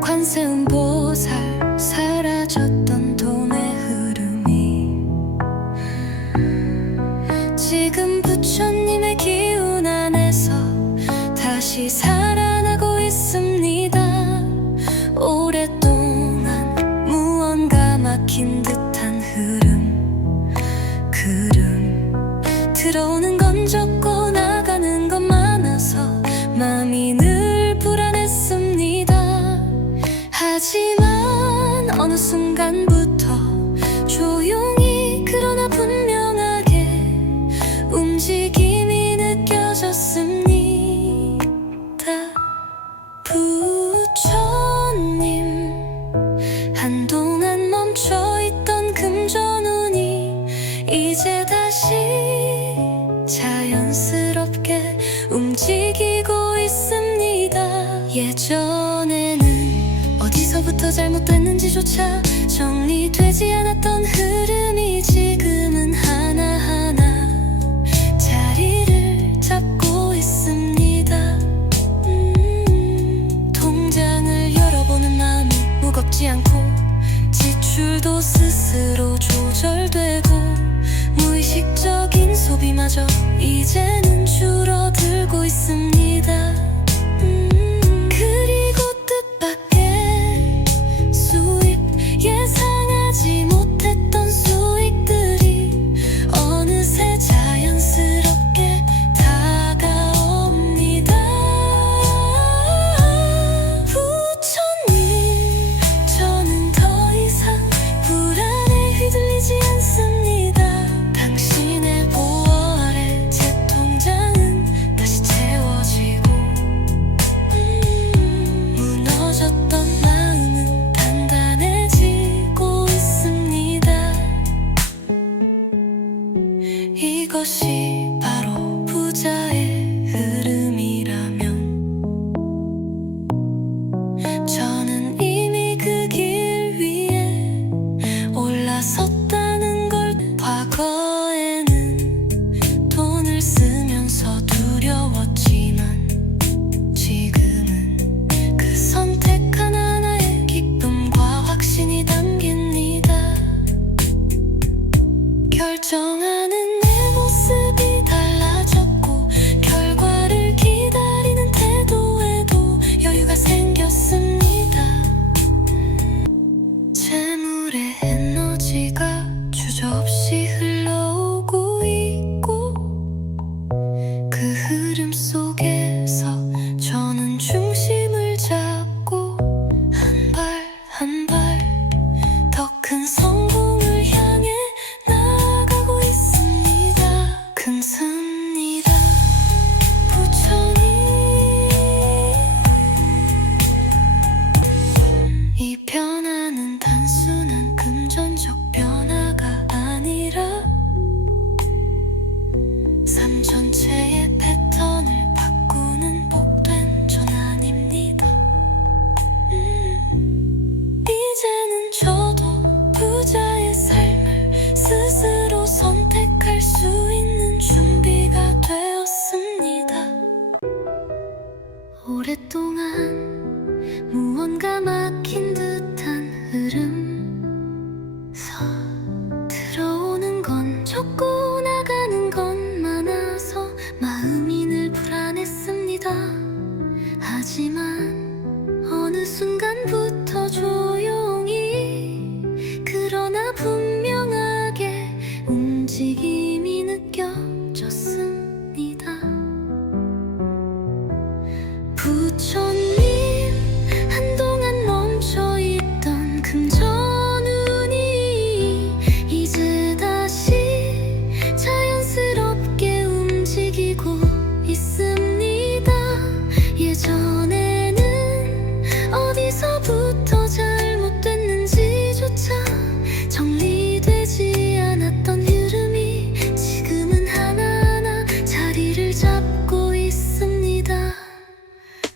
관세음보살 사라졌던 돈의 흐름이 지금 부처님의 기운 안에서 다시 살아나고 있습니다. 오랫동안 무언가 막힌 듯한 흐름 들어오는 건 적고 나가는 건 많아서 마음이 늘 불안했습니다. 하지만 어느 순간부터 조용히 그러나 분명하게 움직임이 느껴졌습니다. 부처님, 한동안 멈춰있던 금전운이 이제 다시 자연스럽게 움직이고 있습니다. 예전에는 어디서부터 잘못됐는지조차 정리되지 않았던 흐름이 지금은 하나하나 자리를 잡고 있습니다. 통장을 열어보는 마음이 무겁지 않고 지출도 스스로 조절되고 무의식적인 소비마저 이제는 줄어들고 있습니다. 그리고 뜻밖의 수입, 예상하지 못했던 수익들이 어느새 자연스럽게 다가옵니다. 부처님, 저는 더 이상 불안에 휘둘리지 않습니다. 당신의 보호 아래 제 통장은 다시 채워지고 무너졌던 마음은 단단해지고 있습니다. 이것이 바로 부자의 흐름이라면 저는 이미 그 길 위에 올라섰다는 걸. 과거에는 돈을 쓰면서 두려웠지만 지금은 그 선택 하나하나에 기쁨과 확신이 담깁니다. 결정하는 내 모습이 달라졌고 결과를 기다리는 태도에도 여유가 생겼습니다. 재물의 에너지가 주저없이 흘러오고 있고 그 흐름 속에서 저는 중심을 잡고 한 발 한 발 더 큰 성공을 향해 나아가고 있습니다. 금습니다. 부처님, 이 변화는 단순한 금전적 변화가 아니라 삶 전체의 패턴을 바꾸는 복된 전환입니다. 이제는 저도 부자의 삶을 스스로 선택할 수 있는 준비가 되었습니다. 오랫동안 무언가 막힌 듯한 흐름 들어오는 건 적고 나가는 건 많아서 마음이 늘 불안했습니다. 하지만 어느 순간부터 조용히 그러나 분명하게 움직임이 느껴졌습니다. 부처님, 한동안 멈춰있던 금전운이 이제 다시 자연스럽게 움직이고 있습니다. 예전에는 어디서부터 잘못됐는지조차 정리되지 않았던 흐름이 지금은 하나하나 자리를 잡고 있습니다.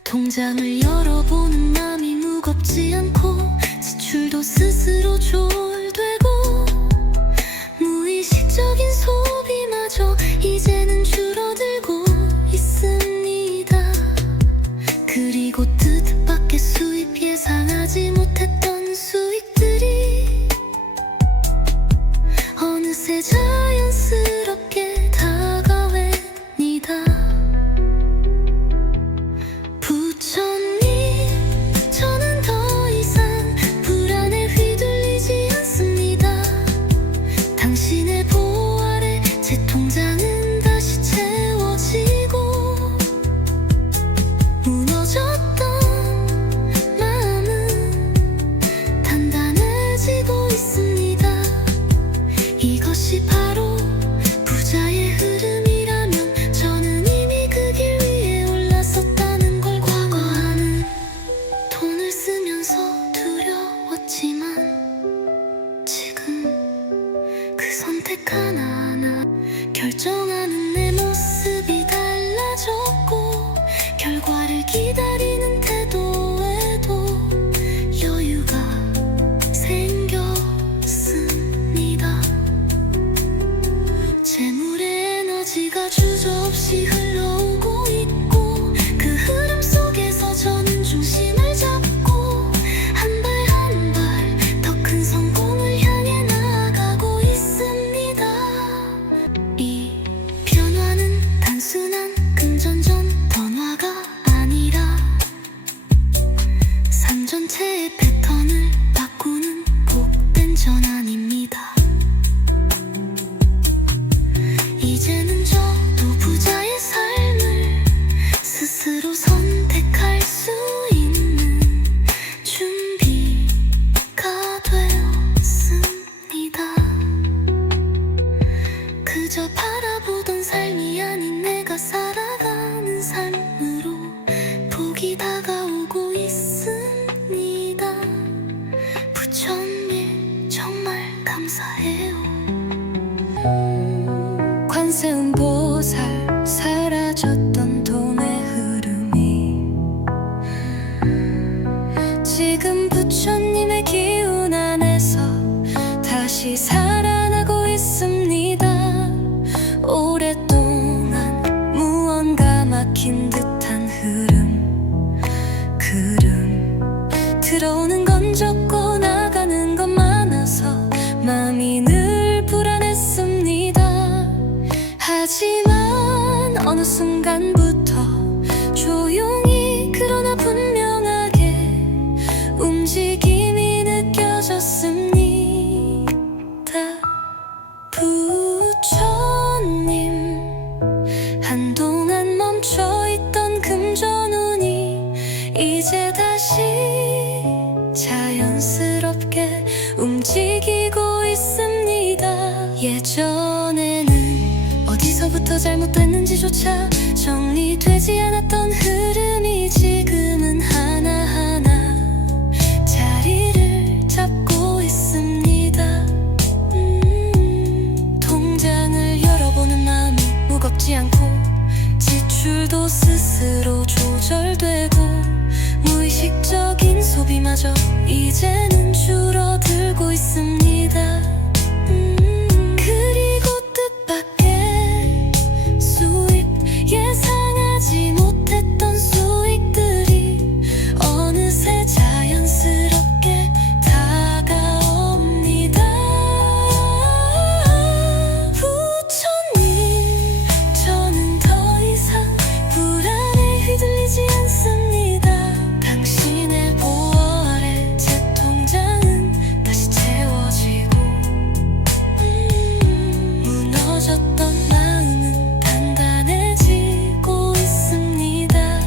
통장을 열어보는 마음이 무겁지 않고 지출도 스스로 조절되고 무의식적인 소비마저 이제는 줄어들고 있습니다. 그리고 뜻밖의 전체의 패턴을 바꾸는 복된 전환입니다. 이제는 저도 부자의 삶을 스스로 선택할 수 있는 준비가 되었습니다. 그저 바라보던 삶이 아닌 내가 살아가는 삶으로 복이 다가오고 있습니다. 부처님 정말 감사해요. 관세음보살 사라졌던 돈의 흐름이 지금 부처님의 기운 안에서 다시 살아나고 있습니다. 오랫동안 무언가 막힌 듯한 흐름 들어오는 건 적고 나가는 건 많아서 마음이 늘 불안했습니다. 하지만 어느 순간부터 조용히 그러나 분명하게 움직임이 느껴졌습니다. 부처님, 한동안 멈춰있던 금전운이 이제 다시 자연스럽게 움직이고 있습니다. 예전에는 어디서부터 잘못됐는지조차 정리되지 않았던 흐름이 지금은 하나하나 자리를 잡고 있습니다. 통장을 열어보는 마음이 무겁지 않고 지출도 스스로 조절되고 무의식적인 소비마저 이제는 줄어들고 있습니다. 그리고 뜻밖의 수입, 예상하지 못했던 수익들이 어느새 자연스럽게 다가옵니다. 부처님, 저는 더 이상 불안에 휘둘리지 않습니다. 당신의 보호 아래 제 통장은 다시 채워지고 무너졌던 마음은 단단해지고 있습니다.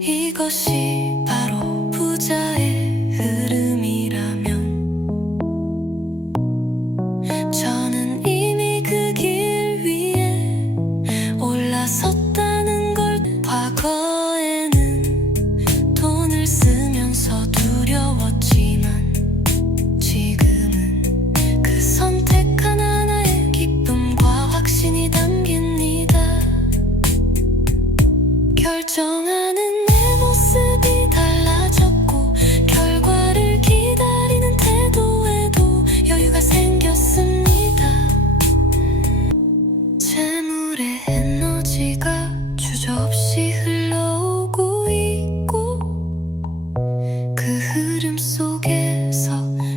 이것이 바로 부자의 흐름이라면 저는 이미 그 길 위에 올라섰다는 걸. 과거에는 돈을 쓰면서 두려웠지만 지금은 그 선택 하나하나에 기쁨과 확신이 담깁니다. 결정하는 내 모습이 달라졌고 결과를 기다리는 태도에도 여유가 생겼습니다. 재물의 에너지가 주저없이 흘러오고 있고 그 흐름 속에서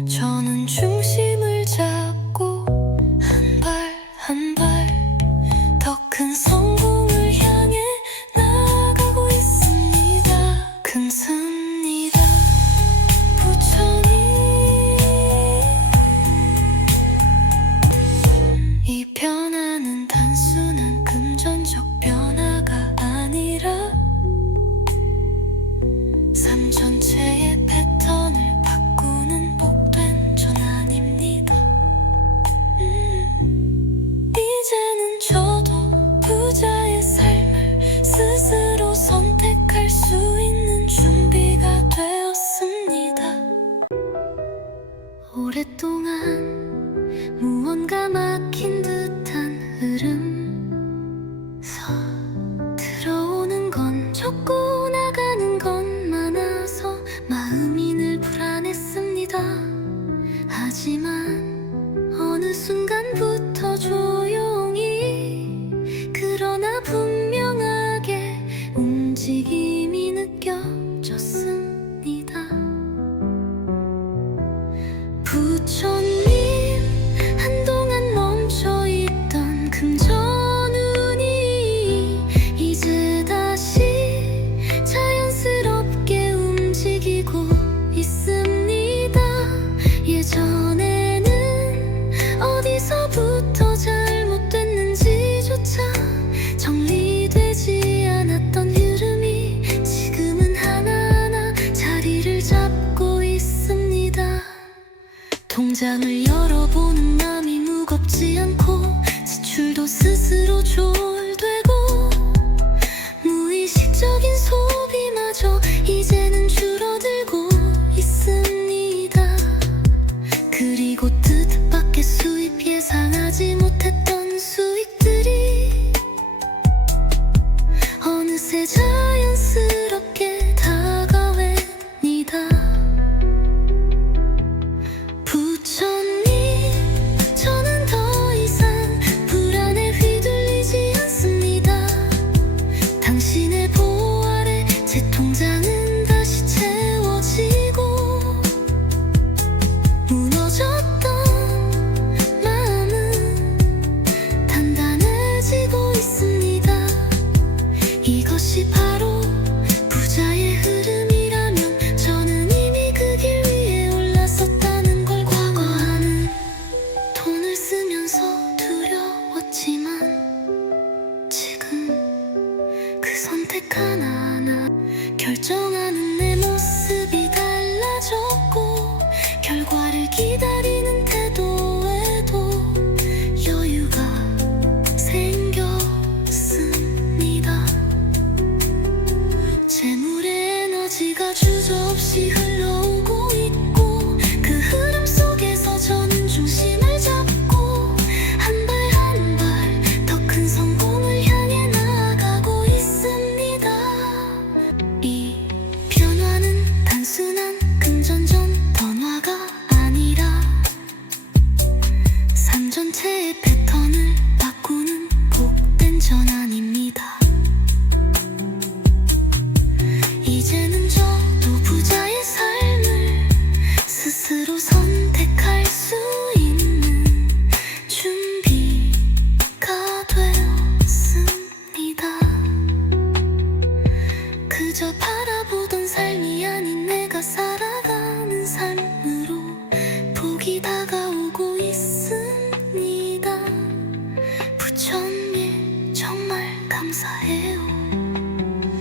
저는 중심을 잡고 한 발 한 발 더 큰 성공을 향해 나아가고 있습니다. 금습니다. 부처님, 이 변화는 단순한 금전적 변화가 아니라 삶 전체의 패턴을 바꾸는 복된 전환입니다. 이제는 저도 부자의 삶을 스스로 선택할 수 있는 준비가 되었습니다. 오랫동안 무언가 막힌 듯한 흐름 들어오는 건 적고 나가는 건 많아서 마음이 늘 불안했습니다. 하지만 어느 순간부터 조용히 그러나 분명하게 움직임이 느껴졌습니다. 부처님, 한동안 멈춰있던 금전운이 이제 다시 자연스럽게 통장을 열어보는 맘이 무겁지 않고 지출도 스스로 조율되고 무의식적인 소비마저 이제는 줄어들고 있습니다. 그리고 뜻밖의 수입, 예상하지 못했던 수익들이 어느새 자연스럽게 다가옵니다. 부처님, 저는 더 이상 불안에 휘둘리지 않습니다. 당신의 보호 아래 제 통장은 다시 채워지고 무너졌던 마음은 단단해지고 있습니다. 이것이 바로 부자의 흐름이라면 저는 이미 그 길 위에 올랐었다는 걸. 과거와는 돈을 쓰면서 두려웠지만 지금 그 선택 하나하나 결정하는 내 모습이 달라졌고 결과를 기다리는 태도에도 여유가 생겼습니다. 재물의 에너지가 주저없이 흘러오고 있고 그 흐름 속에서 저는 중심을 잡고 한 발 한 발 더 큰 성공을 향해 나아가고 있습니다. 이 변화는 단순한 금전전 변화가 아니라 삶 전체의 패턴을 바꾸는 복된 전환입니다. 이제는 저도 부자의 삶을 스스로 선택할 수 있는 준비가 되었습니다. 그저 바라보던 삶이 아닌 내가 살아가는 삶으로 복이 다가오고 있습니다. 부처님, 정말 감사해요.